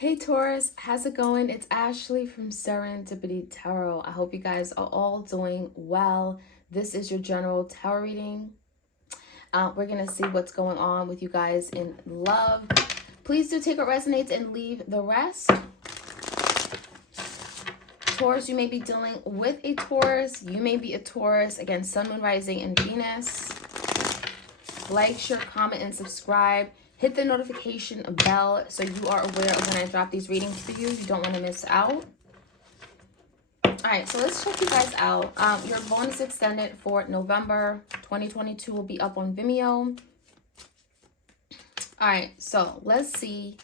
Hey Taurus, how's it going? It's Ashley from Serendipity Tarot. I hope you guys are all doing well. This is your general tarot reading. We're going to see what's going on with you guys in love. Please do take what resonates and leave the rest. Taurus, you may be dealing with a Taurus. You may be a Taurus. Again, Sun, Moon, Rising, and Venus. Like, share, comment, and subscribe. Hit the notification bell so you are aware of when I drop these readings for you. You don't want to miss out. Alright, so let's check you guys out. Your bonus extended for November 2022 will be up on Vimeo. Alright, so let's see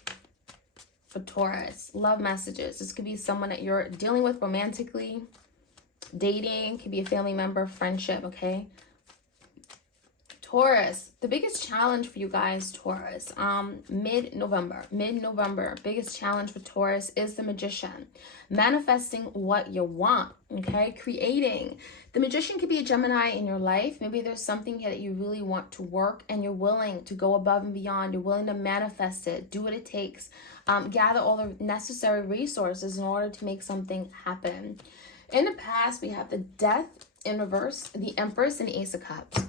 for Taurus. Love messages. This could be someone that you're dealing with romantically, dating, could be a family member, friendship, okay? Taurus, the biggest challenge for you guys, Taurus, mid-November, biggest challenge for Taurus is the Magician. Manifesting what you want, okay? Creating. The Magician could be a Gemini in your life. Maybe there's something here that you really want to work and you're willing to go above and beyond. You're willing to manifest it, do what it takes, gather all the necessary resources in order to make something happen. In the past, we have the Death in reverse, the Empress, and the Ace of Cups.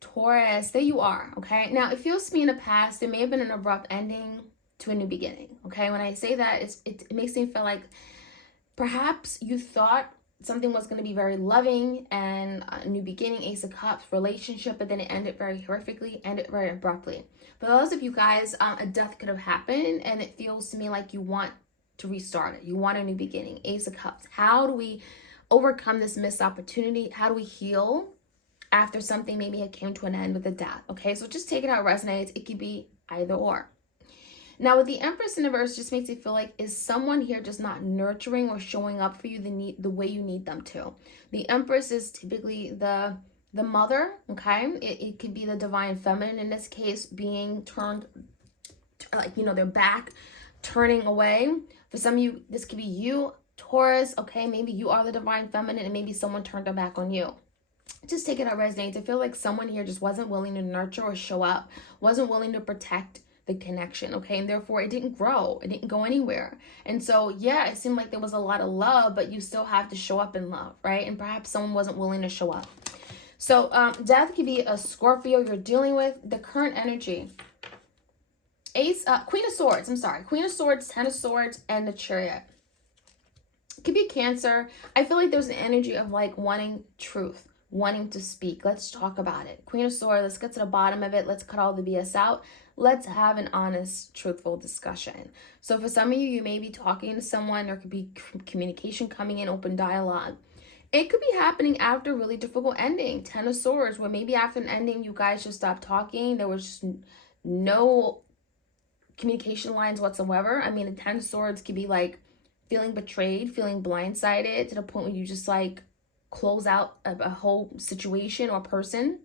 Taurus, there you are, okay? Now, it feels to me in the past, there may have been an abrupt ending to a new beginning, okay? When I say that, it makes me feel like perhaps you thought something was going to be very loving and a new beginning, Ace of Cups, relationship, but then it ended very horrifically, ended very abruptly. For those of you guys, a death could have happened, and it feels to me like you want to restart it. You want a new beginning, Ace of Cups. How do we overcome this missed opportunity? How do we heal after something maybe had came to an end with a death? Okay, so just take it how it resonates. It could be either or. Now with the Empress in the verse, just makes it feel like, is someone here just not nurturing or showing up for you the way you need them to? The Empress is typically the mother, okay? It could be the divine feminine in this case, being turned, like, you know, their back turning away. For some of you, this could be you, Taurus, okay? Maybe you are the divine feminine and maybe someone turned their back on you. Just take it how it resonates. I feel like someone here just wasn't willing to nurture or show up, wasn't willing to protect the connection, okay? And therefore, it didn't grow. It didn't go anywhere. And so, yeah, it seemed like there was a lot of love, but you still have to show up in love, right? And perhaps someone wasn't willing to show up. So, death could be a Scorpio you're dealing with. The current energy. Queen of Swords, Queen of Swords, Ten of Swords, and the Chariot. It could be Cancer. I feel like there's an energy of like wanting truth, wanting to speak. Let's talk about it. Queen of Swords, let's get to the bottom of it. Let's cut all the BS out. Let's have an honest, truthful discussion. So for some of you, you may be talking to someone. There could be communication coming in, open dialogue. It could be happening after a really difficult ending. Ten of Swords, where maybe after an ending, you guys just stopped talking. There was just no communication lines whatsoever. I mean, the Ten of Swords could be like feeling betrayed, feeling blindsided to the point where you just like close out a whole situation or person.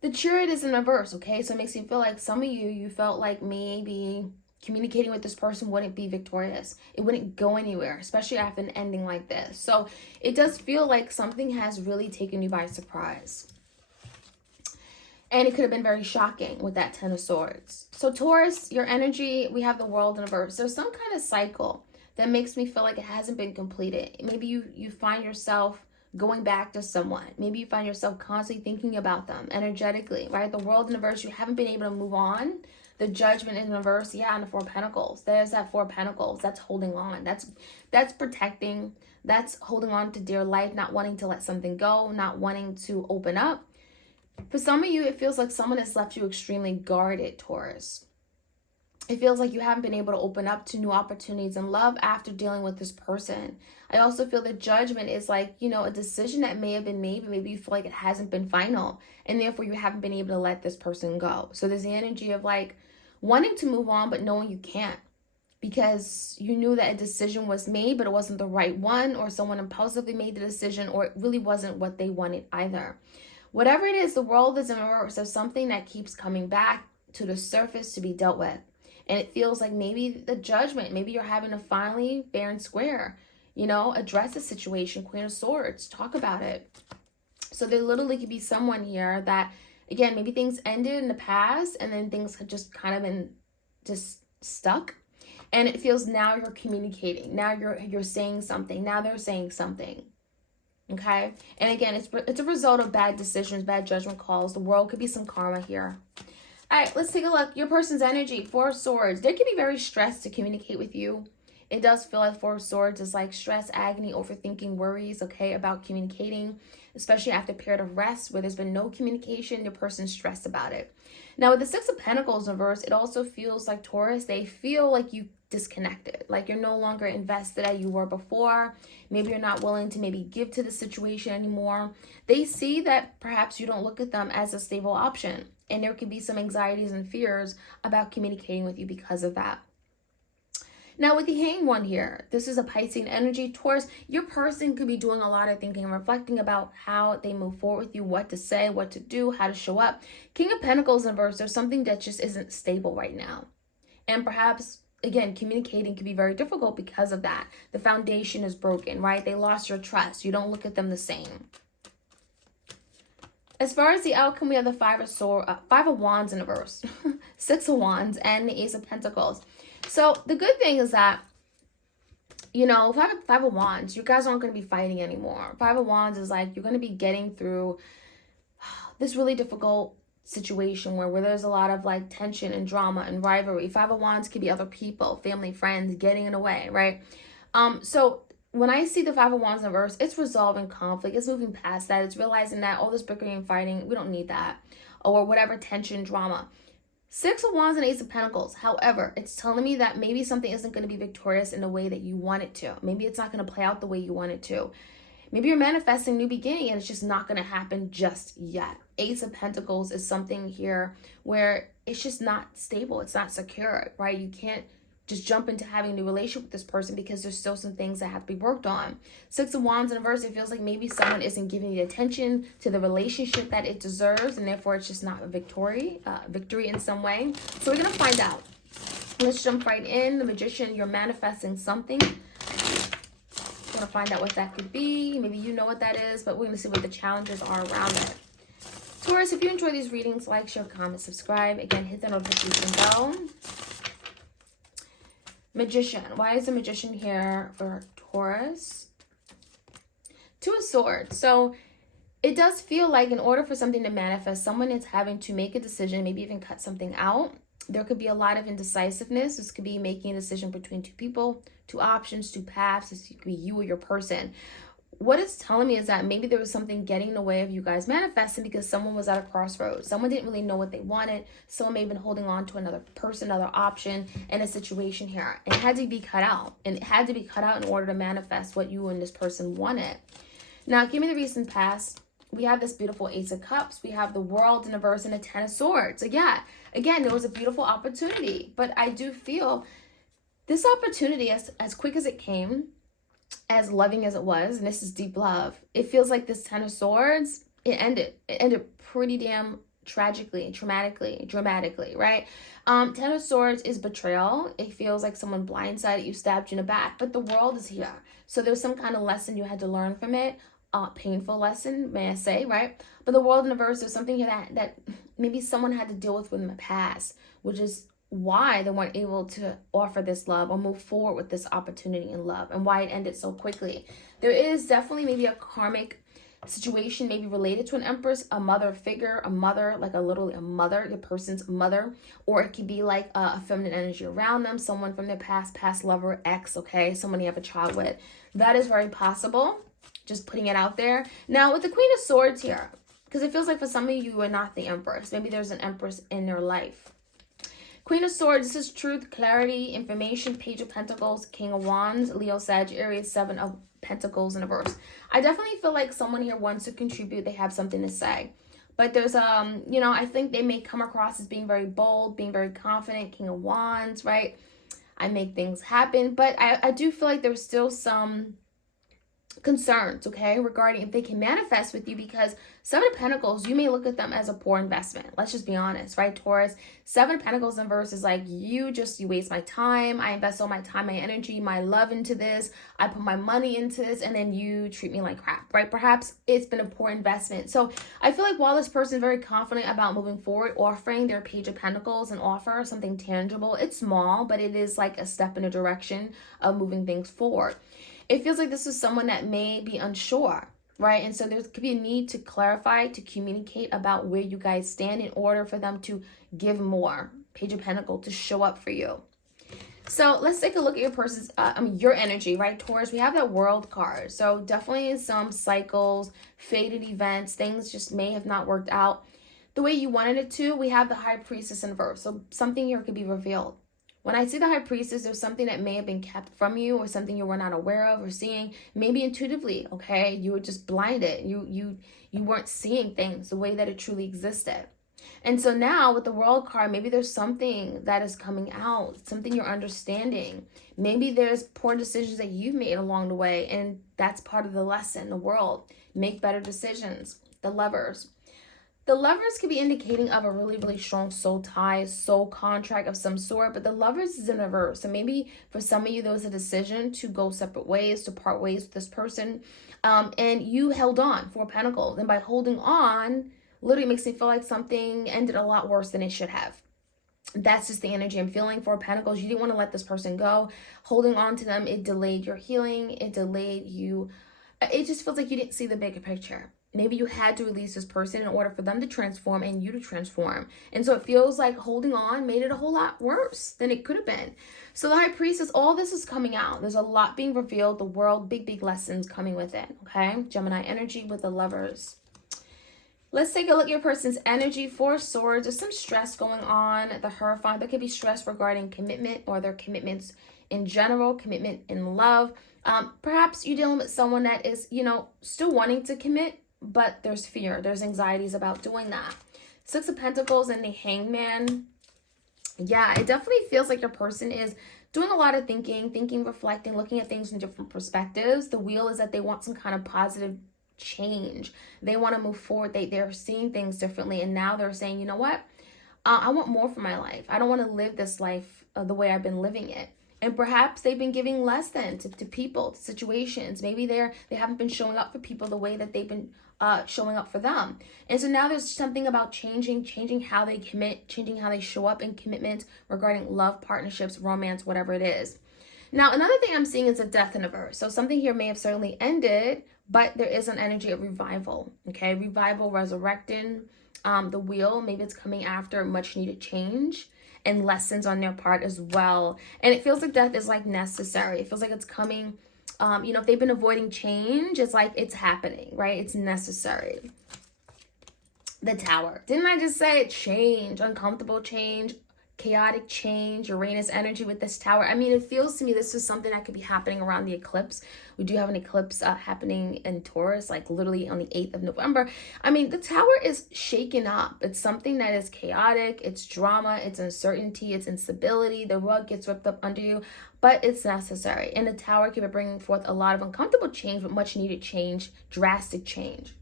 The Chariot is in reverse, okay? So it makes you feel like some of you felt like maybe communicating with this person wouldn't be victorious. It wouldn't go anywhere, especially after an ending like this. So it does feel like something has really taken you by surprise. And it could have been very shocking with that Ten of Swords. So Taurus, your energy, we have the World in reverse. There's some kind of cycle that makes me feel like it hasn't been completed. Maybe you find yourself going back to someone. Maybe you find yourself constantly thinking about them energetically, right? The World in reverse, you haven't been able to move on. The Judgment in reverse, yeah, and the Four of Pentacles. There's that Four of Pentacles. That's holding on. That's protecting. That's holding on to dear life, not wanting to let something go, not wanting to open up. For some of you, it feels like someone has left you extremely guarded, Taurus. It feels like you haven't been able to open up to new opportunities in love after dealing with this person. I also feel the Judgment is like, you know, a decision that may have been made, but maybe you feel like it hasn't been final. And therefore, you haven't been able to let this person go. So there's the energy of like wanting to move on, but knowing you can't. Because you knew that a decision was made, but it wasn't the right one. Or someone impulsively made the decision, or it really wasn't what they wanted either. Whatever it is, the World is in reverse. There's something that keeps coming back to the surface to be dealt with. And it feels like maybe the Judgment, maybe you're having to finally fair and square, you know, address the situation. Queen of Swords, talk about it. So there literally could be someone here that, again, maybe things ended in the past and then things had just kind of been just stuck. And it feels now you're communicating. Now you're saying something. Now they're saying something. Okay? And again, it's a result of bad decisions, bad judgment calls. The world could be some karma here. All right, let's take a look. Your person's energy, Four of Swords. They can be very stressed to communicate with you. It does feel like Four of Swords is like stress, agony, overthinking, worries, okay, about communicating, especially after a period of rest where there's been no communication, your person's stressed about it. Now, with the Six of Pentacles in reverse, it also feels like Taurus, they feel like you disconnected, like you're no longer invested as you were before. Maybe you're not willing to maybe give to the situation anymore. They see that perhaps you don't look at them as a stable option, and there could be some anxieties and fears about communicating with you because of that. Now, with the Hanged One here, this is a Piscean energy. Taurus, your person could be doing a lot of thinking and reflecting about how they move forward with you, what to say, what to do, how to show up. King of Pentacles in reverse, there's something that just isn't stable right now. And perhaps, again, communicating can be very difficult because of that. The foundation is broken, right? They lost your trust. You don't look at them the same. As far as the outcome, we have the Five of Wands in reverse, Six of Wands, and the Ace of Pentacles. So the good thing is that, you know, Five of Wands, you guys aren't going to be fighting anymore. Five of Wands is like you're going to be getting through this really difficult situation where there's a lot of like tension and drama and rivalry. Five of Wands could be other people, family, friends, getting in the way, right? So when I see the Five of Wands in reverse, it's resolving conflict. It's moving past that. It's realizing that all this bickering and fighting, we don't need that. Or whatever tension, drama. Six of Wands and Ace of Pentacles. However, it's telling me that maybe something isn't going to be victorious in the way that you want it to. Maybe it's not going to play out the way you want it to. Maybe you're manifesting new beginning and it's just not going to happen just yet. Ace of Pentacles is something here where it's just not stable. It's not secure, right? You can't just jump into having a new relationship with this person because there's still some things that have to be worked on. Six of Wands in reverse, it feels like maybe someone isn't giving the attention to the relationship that it deserves, and therefore it's just not a victory in some way. So we're going to find out. Let's jump right in. The Magician, you're manifesting something. We're going to find out what that could be. Maybe you know what that is, but we're going to see what the challenges are around it. Taurus, if you enjoy these readings, like, share, comment, subscribe. Again, hit the notification bell. Magician. Why is the Magician here for Taurus? Two of Swords. So it does feel like in order for something to manifest, someone is having to make a decision, maybe even cut something out. There could be a lot of indecisiveness. This could be making a decision between two people, two options, two paths. This could be you or your person. What it's telling me is that maybe there was something getting in the way of you guys manifesting because someone was at a crossroads. Someone didn't really know what they wanted. Someone may have been holding on to another person, another option in a situation here. It had to be cut out. And it had to be cut out in order to manifest what you and this person wanted. Now, give me the recent past. We have this beautiful Ace of Cups. We have the World in reverse and a Ten of Swords. Again, there was a beautiful opportunity. But I do feel this opportunity, as quick as it came, as loving as it was, and this is deep love, it feels like this Ten of Swords, it ended pretty damn tragically, traumatically, dramatically, right? Ten of Swords is betrayal. It feels like someone blindsided you, stabbed you in the back, but the World is here. So there's some kind of lesson you had to learn from it. Painful lesson, may I say, right? But the World in reverse, there's something here that maybe someone had to deal with in the past, which is why they weren't able to offer this love or move forward with this opportunity in love, and why it ended so quickly. There is definitely maybe a karmic situation, maybe related to an Empress, a mother figure, a mother, like literally a mother, your person's mother, or it could be like a feminine energy around them, someone from their past lover, ex, okay, someone you have a child with. That is very possible. Just putting it out there. Now with the Queen of Swords here, because it feels like for some of you are not the Empress. Maybe there's an Empress in their life. Queen of Swords, this is truth, clarity, information, Page of Pentacles, King of Wands, Leo, Sagittarius, Seven of Pentacles in reverse. I definitely feel like someone here wants to contribute. They have something to say. But there's, I think they may come across as being very bold, being very confident, King of Wands, right? I make things happen. But I do feel like there's still some concerns, okay, regarding if they can manifest with you, because Seven of Pentacles, you may look at them as a poor investment. Let's just be honest, right, Taurus? Seven of Pentacles in reverse is like, you waste my time. I invest all my time, my energy, my love into this. I put my money into this, and then you treat me like crap, right? Perhaps it's been a poor investment. So I feel like while this person is very confident about moving forward, offering their Page of Pentacles and offer something tangible, it's small, but it is like a step in a direction of moving things forward. It feels like this is someone that may be unsure, right? And so there could be a need to clarify, to communicate about where you guys stand in order for them to give more. Page of Pentacles, to show up for you. So let's take a look at your person's, your energy, right, Taurus? We have that World card. So definitely some cycles, faded events, things just may have not worked out the way you wanted it to. We have the High Priestess in reverse. So something here could be revealed. When I see the High Priestess, there's something that may have been kept from you, or something you were not aware of or seeing, maybe intuitively, okay? You were just blinded. You weren't seeing things the way that it truly existed. And so now with the World card, maybe there's something that is coming out, something you're understanding. Maybe there's poor decisions that you've made along the way, and that's part of the lesson, the World. Make better decisions. The Lovers. The Lovers could be indicating of a really, really strong soul tie, soul contract of some sort, but the Lovers is in reverse. So maybe for some of you, there was a decision to go separate ways, to part ways with this person, and you held on for Pentacles. And by holding on, literally makes me feel like something ended a lot worse than it should have. That's just the energy I'm feeling for Pentacles. You didn't want to let this person go. Holding on to them, it delayed your healing. It delayed you. It just feels like you didn't see the bigger picture. Maybe you had to release this person in order for them to transform and you to transform. And so it feels like holding on made it a whole lot worse than it could have been. So the High Priestess, all this is coming out. There's a lot being revealed. The World, big, big lessons coming with it. Okay? Gemini energy with the Lovers. Let's take a look at your person's energy. Four of Swords. There's some stress going on. The Hierophant. There could be stress regarding commitment or their commitments in general, commitment in love. Perhaps you're dealing with someone that is, still wanting to commit, but there's fear. There's anxieties about doing that. Six of Pentacles and the Hangman. Yeah, it definitely feels like your person is doing a lot of thinking, reflecting, looking at things from different perspectives. The Wheel is that they want some kind of positive change. They want to move forward. They're seeing things differently. And now they're saying, you know what? I want more for my life. I don't want to live this life the way I've been living it. And perhaps they've been giving less than to people, to situations. Maybe they haven't been showing up for people the way that they've been showing up for them. And so now there's something about changing how they commit, changing how they show up in commitment regarding love, partnerships, romance, whatever it is. Now, another thing I'm seeing is a Death in a verse. So something here may have certainly ended, but there is an energy of revival. Okay, revival, resurrecting. The Wheel, maybe it's coming after much needed change and lessons on their part as well. And it feels like death is like necessary. It feels like it's coming. If they've been avoiding change, it's like it's happening, right? It's necessary. The Tower. Didn't I just say it? Change, uncomfortable change, chaotic change, Uranus energy with this Tower. I mean, it feels to me this is something that could be happening around the eclipse. We do have an eclipse happening in Taurus, like literally on the 8th of November. I mean, the Tower is shaken up. It's something that is chaotic. It's drama. It's uncertainty. It's instability. The rug gets ripped up under you, but it's necessary. And the Tower could be bringing forth a lot of uncomfortable change, but much needed change, drastic change.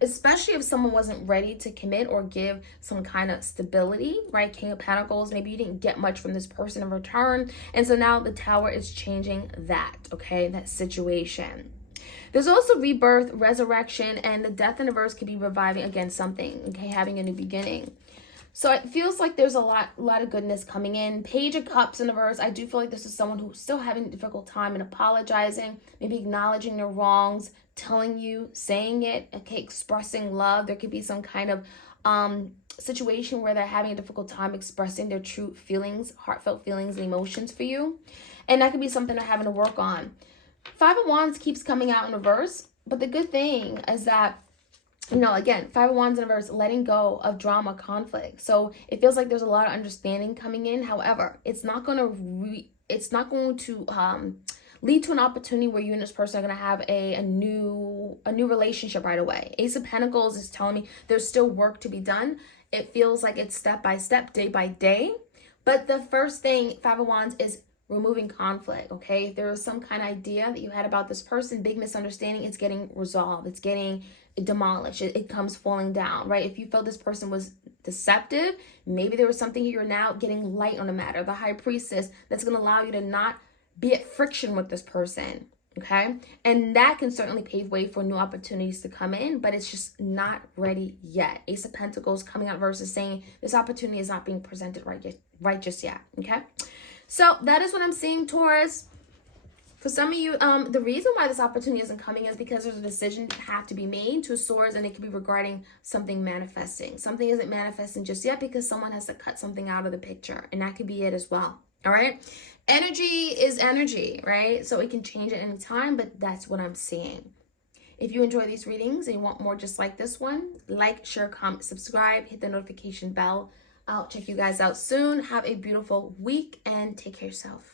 Especially if someone wasn't ready to commit or give some kind of stability, right? King of Pentacles, maybe you didn't get much from this person in return. And so now the Tower is changing that, okay? That situation. There's also rebirth, resurrection, and the Death in the verse could be reviving against something, okay? Having a new beginning. So it feels like there's a lot of goodness coming in. Page of Cups in the verse. I do feel like this is someone who's still having a difficult time and apologizing, maybe acknowledging their wrongs, telling you, saying it, okay, expressing love. There could be some kind of situation where they're having a difficult time expressing their true feelings, heartfelt feelings and emotions for you. And that could be something they're having to work on. Five of Wands keeps coming out in reverse. But the good thing is that, again, Five of Wands in reverse, letting go of drama, conflict. So it feels like there's a lot of understanding coming in. However, it's not going to lead to an opportunity where you and this person are going to have a new relationship right away. Ace of Pentacles is telling me there's still work to be done. It feels like it's step by step, day by day. But the first thing, Five of Wands, is removing conflict, okay? If there was some kind of idea that you had about this person, big misunderstanding, it's getting resolved. It's getting demolished. It comes falling down, right? If you felt this person was deceptive, maybe there was something you're now getting light on the matter. The high priestess, that's going to allow you to not be at friction with this person, okay? And that can certainly pave way for new opportunities to come in, but it's just not ready yet. Ace of Pentacles coming out versus saying this opportunity is not being presented right just yet, okay? So that is what I'm seeing, Taurus. For some of you, the reason why this opportunity isn't coming is because there's a decision that have to be made, Two of Swords, and it could be regarding something manifesting. Something isn't manifesting just yet because someone has to cut something out of the picture, and that could be it as well. All right? Energy is energy, right? So it can change at any time, but that's what I'm seeing. If you enjoy these readings and you want more just like this one, like, share, comment, subscribe, hit the notification bell. I'll check you guys out soon. Have a beautiful week and take care of yourself.